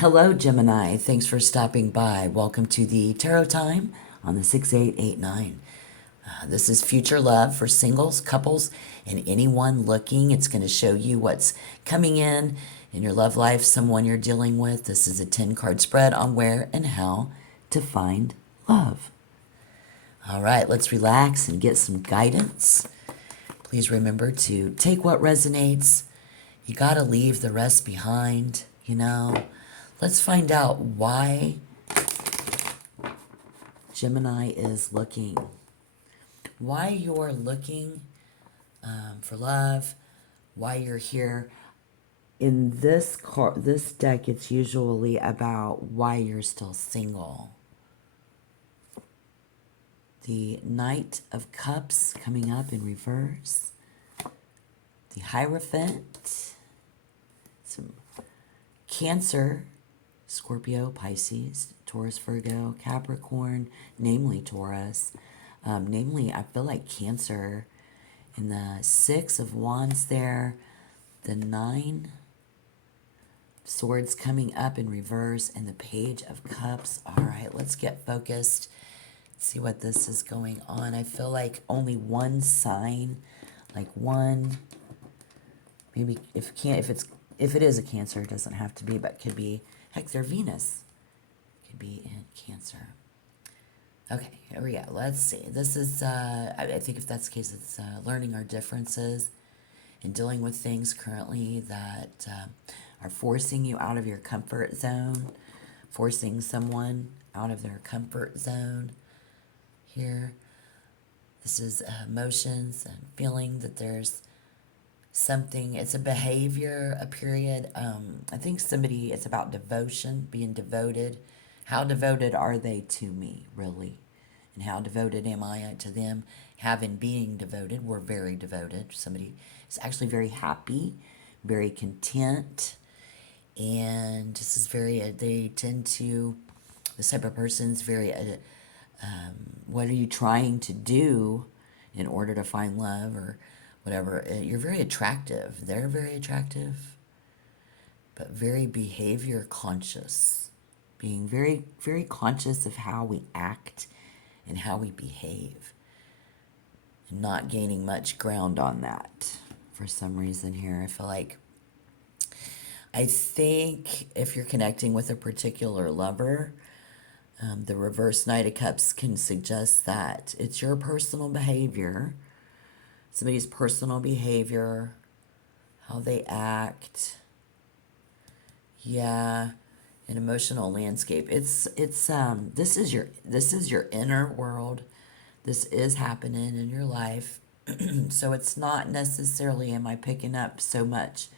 Hello, Gemini. Thanks for stopping by. Welcome to the Tarot Time on the 6889. This is future love for singles, couples, and anyone looking. It's going to show you what's coming in your love life, someone you're dealing with. This is a 10-card spread on where and how to find love. All right, let's relax and get some guidance. Please remember to take what resonates. You got to leave the rest behind, Let's find out why Gemini is looking. Why you're looking for love. Why you're here. In this deck, it's usually about why you're still single. The Knight of Cups coming up in reverse. The Hierophant. Some Cancer. Scorpio, Pisces, Taurus, Virgo, Capricorn, namely Taurus. Namely, I feel like Cancer. In the Six of Wands there, the Nine Swords coming up in reverse, and the Page of Cups. All right, let's get focused. See what this is going on. I feel like only one sign, like one, maybe if it is a Cancer, it doesn't have to be, but could be. Heck, their Venus could be in Cancer. Okay, here we go. Let's see. This is, I think if that's the case, it's learning our differences and dealing with things currently that are forcing you out of your comfort zone, forcing someone out of their comfort zone here. This is emotions and feeling that there's something, it's a behavior, a period. I think it's about devotion, being devoted. How devoted are they to me, really? And how devoted am I to them? Being devoted, we're very devoted. Somebody is actually very happy, very content. And this is this type of person's very, what are you trying to do in order to find love or whatever? You're very attractive. They're very attractive, but very behavior conscious. Being very, very conscious of how we act and how we behave. And not gaining much ground on that for some reason here. I think if you're connecting with a particular lover, the reverse Knight of Cups can suggest that it's your personal behavior, somebody's personal behavior, how they act. Yeah, an emotional landscape. This is your inner world. This is happening in your life. So it's not necessarily, am I picking up so much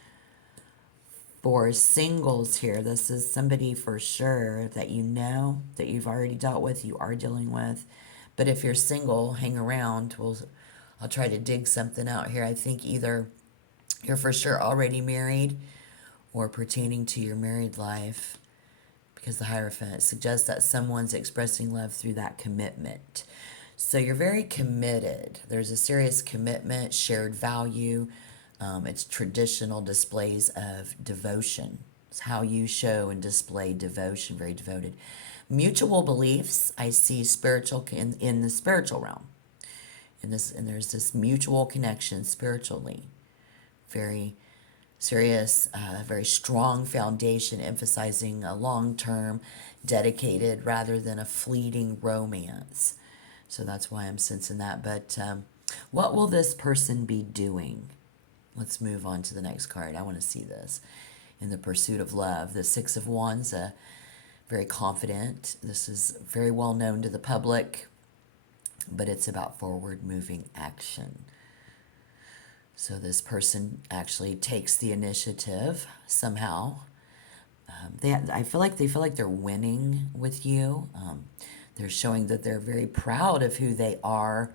for singles here? This is somebody for sure that that you've already dealt with, you are dealing with. But if you're single, hang around. I'll try to dig something out here. I think either you're for sure already married or pertaining to your married life, because the Hierophant suggests that someone's expressing love through that commitment. So you're very committed. There's a serious commitment, shared value. It's traditional displays of devotion. It's how you show and display devotion, very devoted. Mutual beliefs, I see spiritual in the spiritual realm. And there's this mutual connection spiritually. Very serious, very strong foundation, emphasizing a long-term, dedicated, rather than a fleeting romance. So that's why I'm sensing that. But what will this person be doing? Let's move on to the next card. I want to see this. In the pursuit of love, the Six of Wands, very confident. This is very well known to the public, but it's about forward-moving action. So this person actually takes the initiative somehow. I feel like they're winning with you. They're showing that they're very proud of who they are,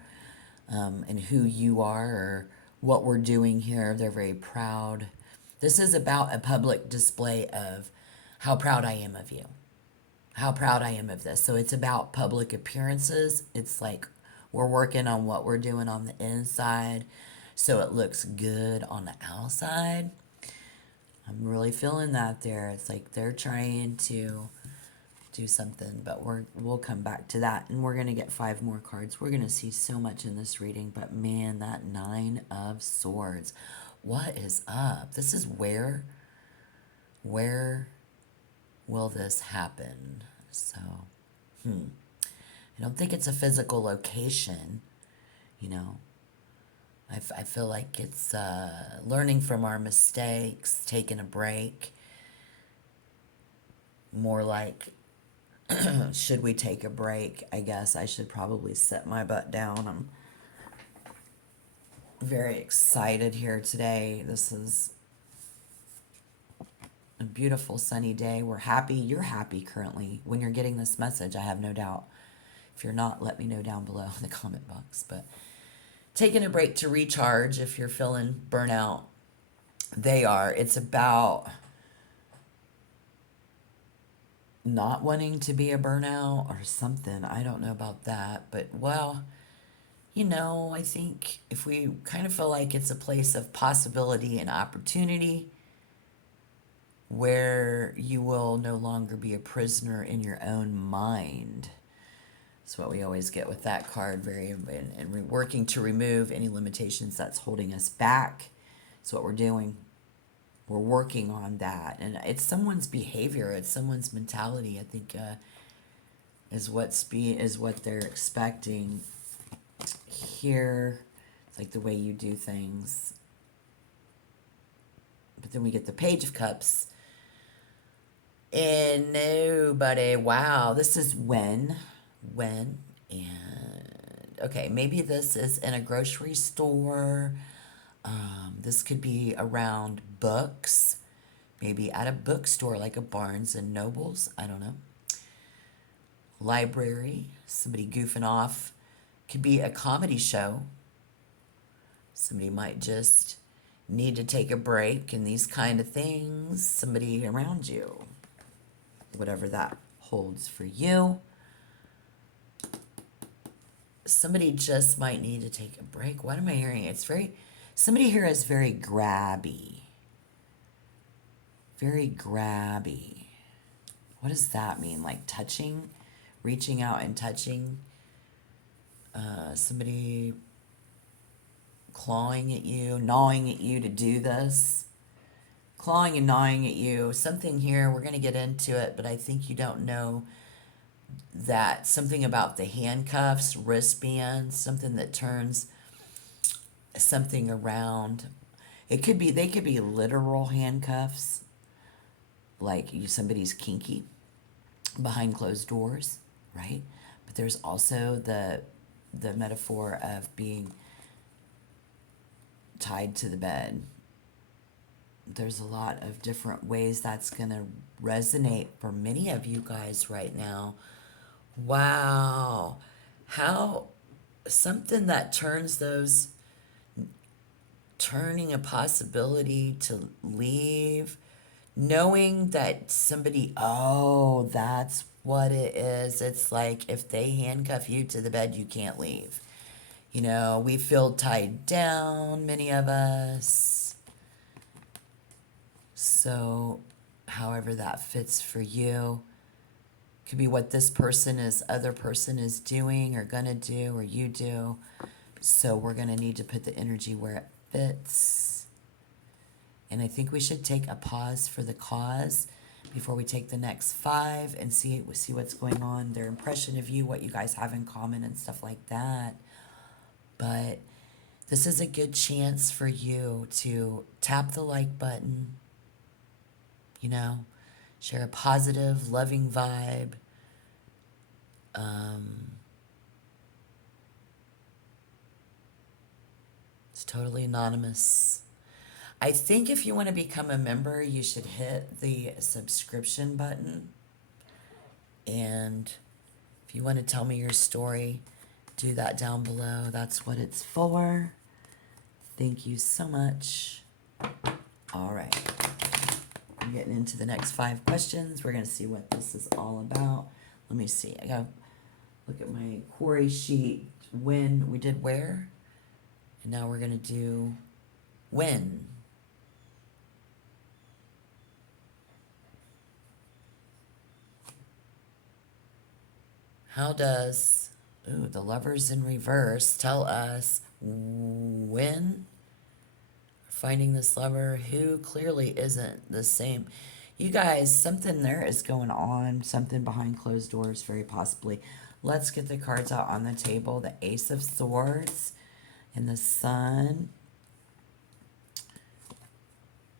and who you are, or what we're doing here. They're very proud. This is about a public display of how proud I am of you, how proud I am of this. So it's about public appearances. It's like we're working on what we're doing on the inside so it looks good on the outside. I'm really feeling that there. It's like they're trying to do something, but we'll come back to that, and we're going to get 5 more cards. We're going to see so much in this reading, but man, that 9 of Swords. What is up? This is where will this happen? So, I don't think it's a physical location, you know. I feel like it's learning from our mistakes, taking a break. More like, should we take a break? I guess I should probably sit my butt down. I'm very excited here today. This is a beautiful sunny day. We're happy. You're happy currently when you're getting this message, I have no doubt. If you're not, let me know down below in the comment box. But taking a break to recharge if you're feeling burnout. It's about not wanting to be a burnout or something. I don't know about that. But, well, I think if we kind of feel like it's a place of possibility and opportunity where you will no longer be a prisoner in your own mind. That's what we always get with that card. Working to remove any limitations that's holding us back. That's what we're doing. We're working on that, and it's someone's behavior. It's someone's mentality. I think is what they're expecting here. It's like the way you do things. But then we get the Page of Cups, and nobody. Wow, this is when. And okay, maybe this is in a grocery store. This could be around books, maybe at a bookstore like a Barnes and Nobles. I don't know. Library, somebody goofing off. Could be a comedy show. Somebody might just need to take a break and these kind of things. Somebody around you, whatever that holds for you. Somebody just might need to take a break. What am I hearing? Somebody here is very grabby. Very grabby. What does that mean? Like touching? Reaching out and touching? Somebody clawing at you, gnawing at you to do this. Clawing and gnawing at you. Something here, we're going to get into it, but I think you don't know that something about the handcuffs, wristbands, something that turns something around. They could be literal handcuffs, like somebody's kinky behind closed doors, right? But there's also the metaphor of being tied to the bed. There's a lot of different ways that's going to resonate for many of you guys right now. Wow. How something that turning a possibility to leave, knowing that that's what it is. It's like if they handcuff you to the bed, you can't leave. We feel tied down, many of us. So, however that fits for you. Could be what this other person is doing or gonna do or you do. So we're gonna need to put the energy where it fits. And I think we should take a pause for the cause before we take the next 5 and see what's going on, their impression of you, what you guys have in common and stuff like that. But this is a good chance for you to tap the like button, share a positive, loving vibe. It's totally anonymous. I think if you want to become a member, you should hit the subscription button. And if you want to tell me your story, do that down below. That's what it's for. Thank you so much. All right. I'm getting into the next 5 questions. We're going to see what this is all about. Let me see. I got to look at my quarry sheet. When we did where, and now we're going to do when. How does, ooh, the Lovers in reverse tell us when finding this lover who clearly isn't the same? You guys, something there is going on, something behind closed doors, very possibly. Let's get the cards out on the table. The Ace of Swords and the Sun.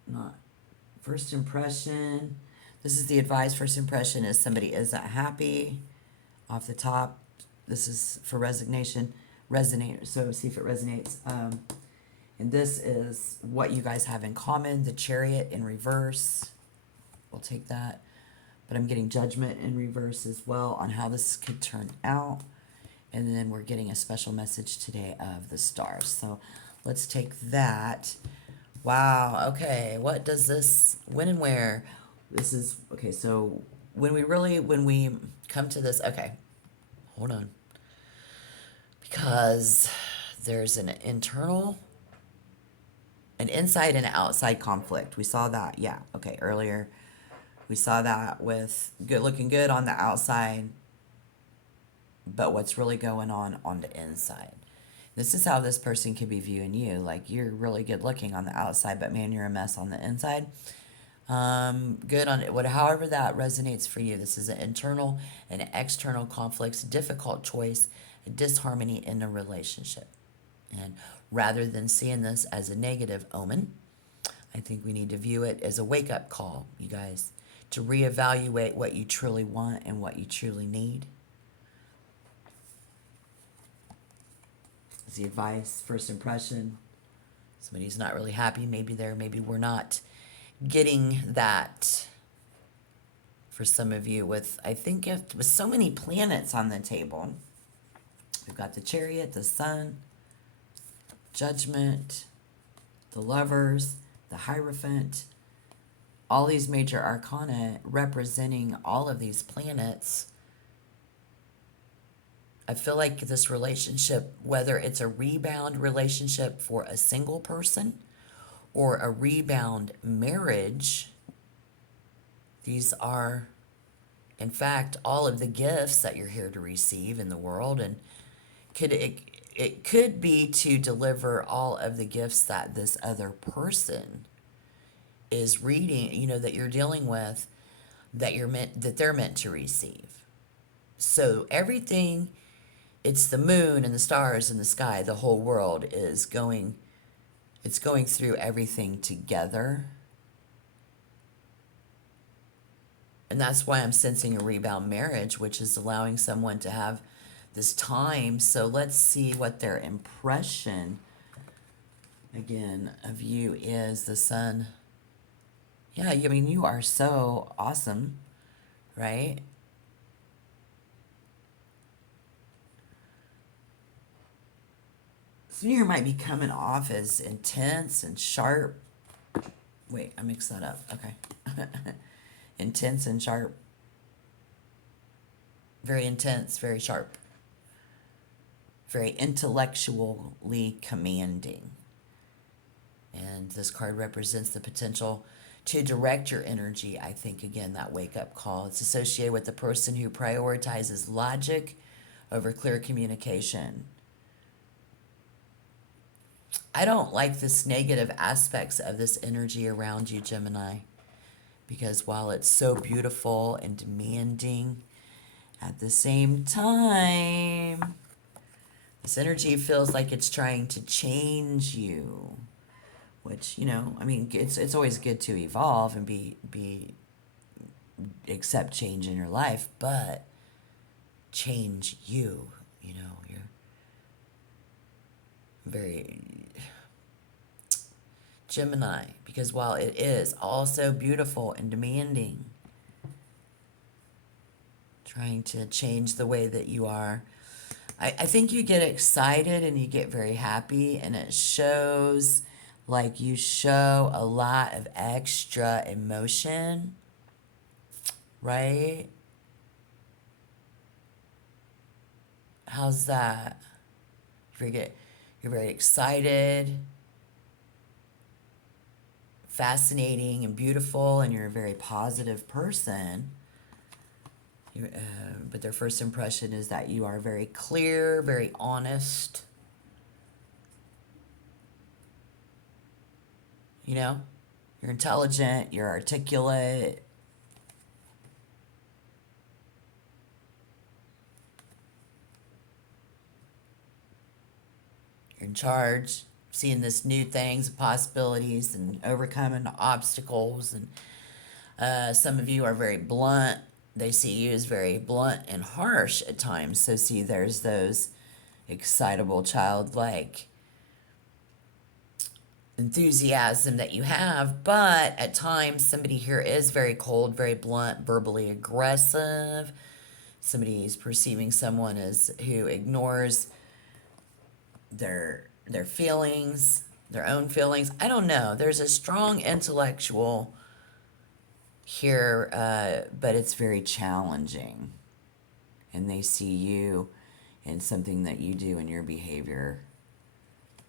Not first impression. This is the advice. First impression is somebody isn't happy. Off the top, this is for resignation. Resonate. So see if it resonates. And this is what you guys have in common. The Chariot in reverse. We'll take that. But I'm getting Judgment in reverse as well on how this could turn out. And then we're getting a special message today of the stars. So let's take that. Wow, okay. What does this, when and where? This is, okay, so when we come to this, okay, hold on. Because there's an inside and outside conflict. We saw that, yeah, okay, earlier. We saw that with looking good on the outside, but what's really going on the inside. This is how this person could be viewing you. Like, you're really good looking on the outside, but man, you're a mess on the inside. Good on it. However that resonates for you. This is an internal and external conflicts, difficult choice, a disharmony in a relationship. And rather than seeing this as a negative omen, I think we need to view it as a wake-up call, you guys, to reevaluate what you truly want and what you truly need. The advice, first impression. Somebody's not really happy. Maybe maybe we're not getting that for some of you with, I think, with so many planets on the table. We've got the Chariot, the Sun, Judgment, the Lovers, the Hierophant, all these major arcana representing all of these planets. I feel like this relationship, whether it's a rebound relationship for a single person or a rebound marriage, these are, in fact, all of the gifts that you're here to receive in the world. And it could be to deliver all of the gifts that this other person is reading, that you're dealing with, that they're meant to receive. So everything, it's the moon and the stars and the sky, the whole world is going through everything together. And that's why I'm sensing a rebound marriage, which is allowing someone to have this time. So let's see what their impression, again, of you is. The Sun. Yeah, I mean, you are so awesome, right? Some of you might be coming off as intense and sharp. Wait, I mixed that up. Okay. Intense and sharp. Very intense, very sharp. Very intellectually commanding. And this card represents the potential to direct your energy. I think, again, that wake-up call. It's associated with the person who prioritizes logic over clear communication. I don't like this negative aspects of this energy around you, Gemini, because while it's so beautiful and demanding, at the same time, this energy feels like it's trying to change you, which, I mean, it's always good to evolve and accept change in your life, but change you, you're very Gemini, because while it is also beautiful and demanding, trying to change the way that you are, I think you get excited and you get very happy, and it shows, like you show a lot of extra emotion, right? How's that? You're very excited, fascinating and beautiful, and you're a very positive person. But their first impression is that you are very clear, very honest. You know, you're intelligent, you're articulate. You're in charge, seeing this new things, possibilities, and overcoming obstacles. And some of you are very blunt. They see you as very blunt and harsh at times. So see, there's those excitable, childlike enthusiasm that you have, but at times somebody here is very cold, very blunt, verbally aggressive. Somebody is perceiving someone as who ignores their feelings, their own feelings. I don't know. There's a strong intellectual here, but it's very challenging. And they see you in something that you do in your behavior.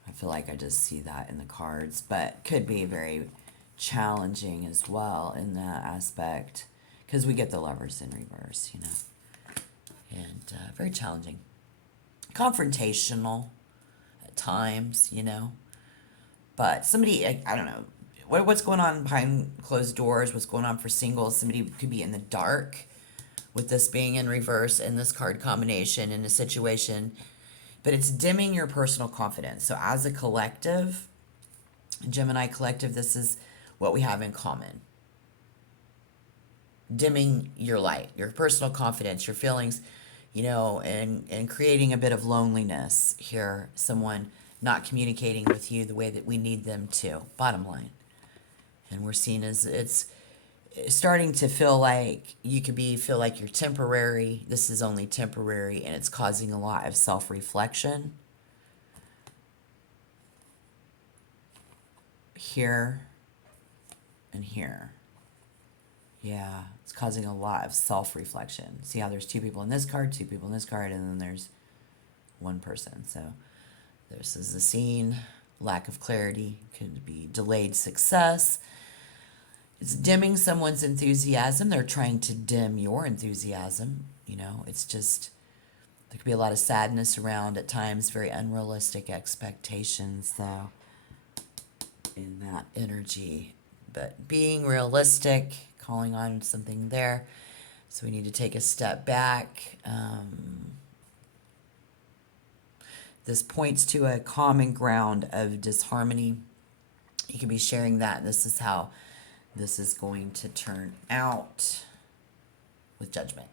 I feel like I just see that in the cards, but could be very challenging as well in that aspect, because we get the Lovers in reverse, you know, and very challenging, confrontational at times, you know. But somebody, I don't know, what's going on behind closed doors, what's going on for singles. Somebody could be in the dark with this being in reverse in this card combination in a situation, but it's dimming your personal confidence. So as a collective, Gemini collective, this is what we have in common. Dimming your light, your personal confidence, your feelings, you know, and creating a bit of loneliness here. Someone not communicating with you the way that we need them to, bottom line. And we're seen as it's starting to feel like you could feel like you're temporary. This is only temporary, and it's causing a lot of self-reflection here and here. Yeah, it's causing a lot of self-reflection. See how there's two people in this card, two people in this card, and then there's one person. So this is the scene. Lack of clarity could be delayed success. It's dimming someone's enthusiasm. They're trying to dim your enthusiasm. You know, it's just, there could be a lot of sadness around at times, very unrealistic expectations, though, in that energy. But being realistic, calling on something there. So we need to take a step back. This points to a common ground of disharmony. You could be sharing that. This is how this is going to turn out with Judgment.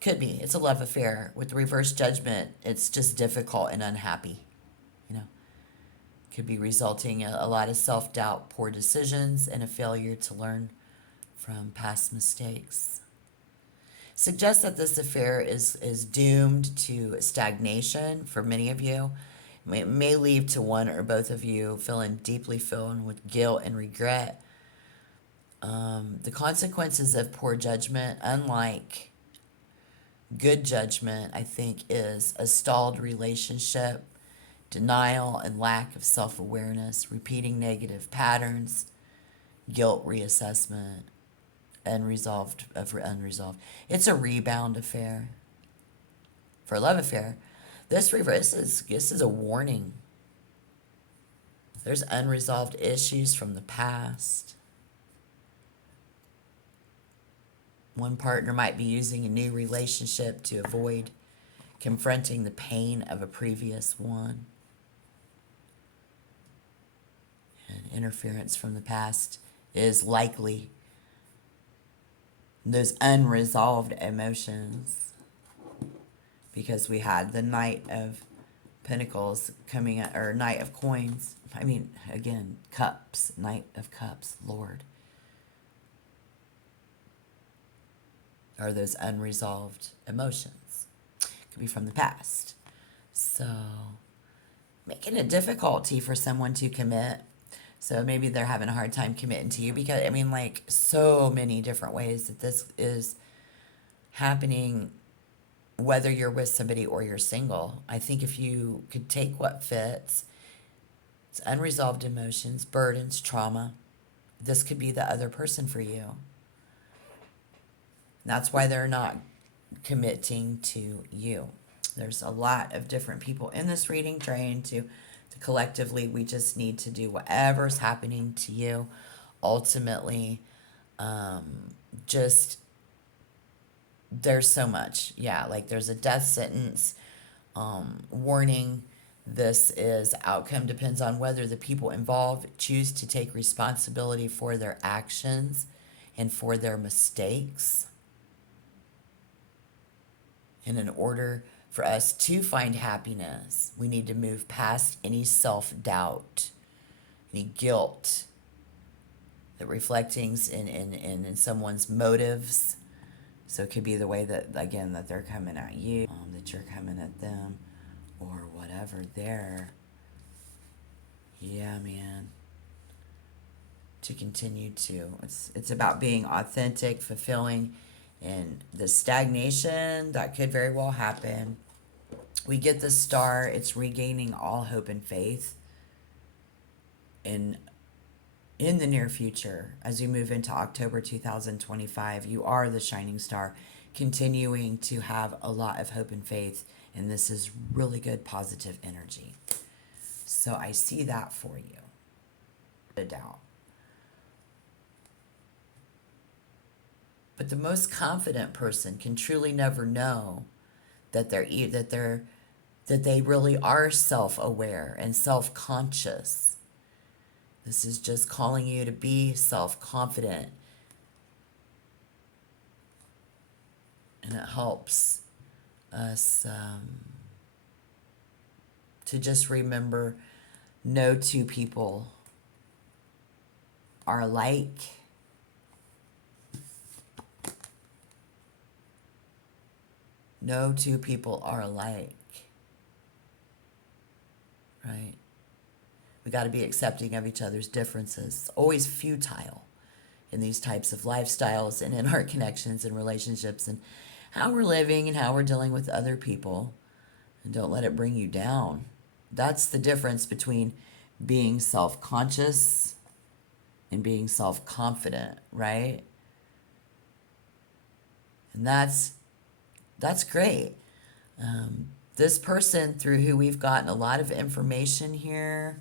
Could be. It's a love affair. With the reverse Judgment, it's just difficult and unhappy. You know, could be resulting in a lot of self-doubt, poor decisions, and a failure to learn from past mistakes. Suggests that this affair is doomed to stagnation for many of you. It may lead to one or both of you feeling deeply filled with guilt and regret. The consequences of poor judgment, unlike good judgment, I think, is a stalled relationship, denial and lack of self-awareness, repeating negative patterns, guilt reassessment, unresolved. It's a rebound affair. For a love affair, this is a warning. There's unresolved issues from the past. One partner might be using a new relationship to avoid confronting the pain of a previous one. And interference from the past is likely. Those unresolved emotions, because we had the Knight of Pentacles coming, or Knight of Coins. I mean, again, Cups, Knight of Cups, Lord. Are those unresolved emotions. Could be from the past. So, making it difficulty for someone to commit. So maybe they're having a hard time committing to you because, I mean, like, so many different ways that this is happening, whether you're with somebody or you're single. I think if you could take what fits, it's unresolved emotions, burdens, trauma. This could be the other person for you. That's why they're not committing to you. There's a lot of different people in this reading trying to collectively, we just need to do whatever's happening to you. Ultimately, just there's so much. Yeah, like there's a death sentence, warning. This is outcome depends on whether the people involved choose to take responsibility for their actions and for their mistakes. And in order for us to find happiness, we need to move past any self-doubt, any guilt that reflecting in someone's motives. So it could be the way that, again, that they're coming at you, that you're coming at them, or whatever they're, yeah, man, to continue to, it's about being authentic, fulfilling, and the stagnation that could very well happen. We get the star, it's regaining all hope and faith in the near future. As we move into October 2025, you are the shining star, continuing to have a lot of hope and faith, and this is really good positive energy. So I see that for you. A doubt. But the most confident person can truly never know that they really are self-aware and self-conscious. This is just calling you to be self-confident. And it helps us to just remember no two people are alike. No two people are alike. Right? We got to be accepting of each other's differences. It's always futile in these types of lifestyles and in our connections and relationships and how we're living and how we're dealing with other people. And don't let it bring you down. That's the difference between being self-conscious and being self-confident, right? And that's great. This person, through who we've gotten a lot of information here,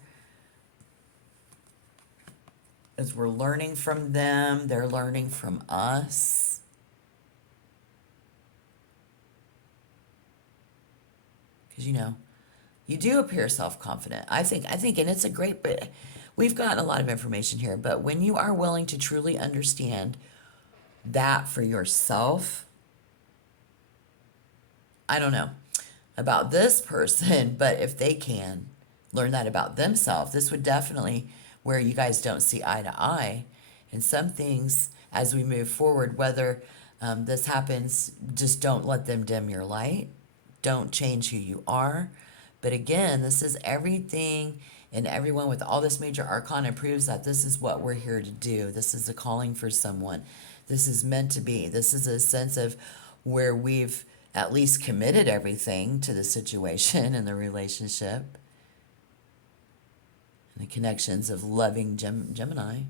as we're learning from them, they're learning from us. Because, you do appear self-confident. I think, and it's a great, we've gotten a lot of information here, but when you are willing to truly understand that for yourself, I don't know about this person, but if they can learn that about themselves, this would definitely, where you guys don't see eye to eye, and some things as we move forward, whether this happens, just don't let them dim your light. Don't change who you are. But again, this is everything and everyone with all this major arcana proves that this is what we're here to do. This is a calling for someone. This is meant to be. This is a sense of where we've at least committed everything to the situation and the relationship and the connections of loving Gemini,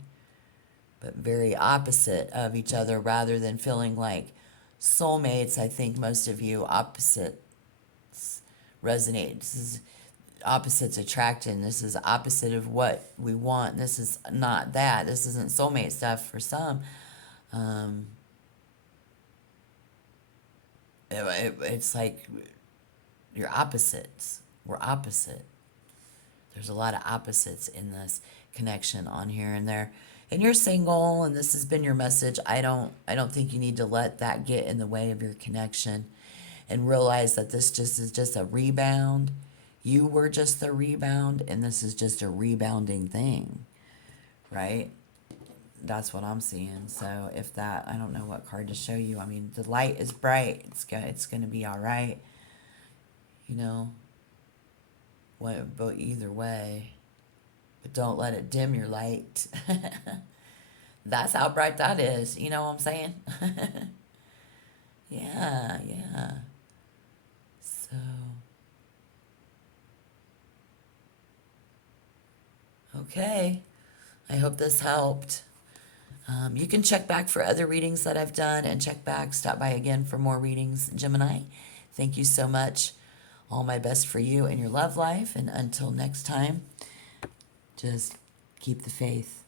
but very opposite of each other rather than feeling like soulmates. I think most of you opposites resonate. This is opposites attract, and this is opposite of what we want. This is not that. This isn't soulmate stuff for some. It's like you're opposites. We're opposite. There's a lot of opposites in this connection on here and there. And you're single, and this has been your message. I don't think you need to let that get in the way of your connection, and realize that this is just a rebound. You were just the rebound, and this is just a rebounding thing, right? That's what I'm seeing. So if that, I don't know what card to show you. I mean, the light is bright. It's going to be all right. But either way, but don't let it dim your light. That's how bright that is. You know what I'm saying? Yeah. So, okay. I hope this helped. You can check back for other readings that I've done and check back, stop by again for more readings, Gemini. Thank you so much. All my best for you and your love life. And until next time, just keep the faith.